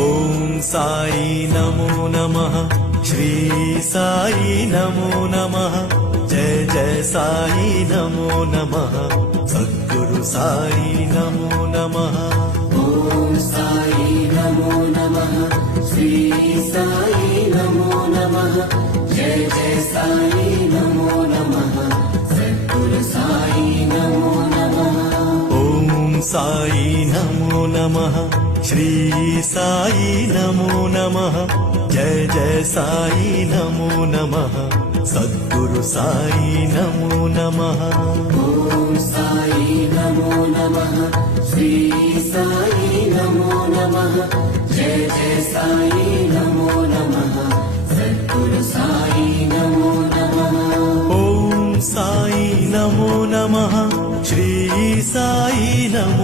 ఓం సాయి నమో నమః, శ్రీ సాయి నమో నమః, జయ జయ సాయి నమో నమః, సద్గురు సాయి నమో నమః. ఓం సాయి నమో నమః, శ్రీ సాయి నమో నమః, జయ జయ సాయి నమో నమః, సద్గురు సాయి నమో నమః. ఓం సాయి నమో నమః, శ్రీ సాయి నమో నమః, జయ జయ సాయి నమో నమః, సద్గురు సాయి నమో నమః. ఓం సాయి నమో నమః, శ్రీ సాయి నమో నమః, జయ జయ సాయి నమో నమః, సద్గురు సాయి నమో నమః. ఓం సాయి నమో నమః, శ్రీ సాయి నమో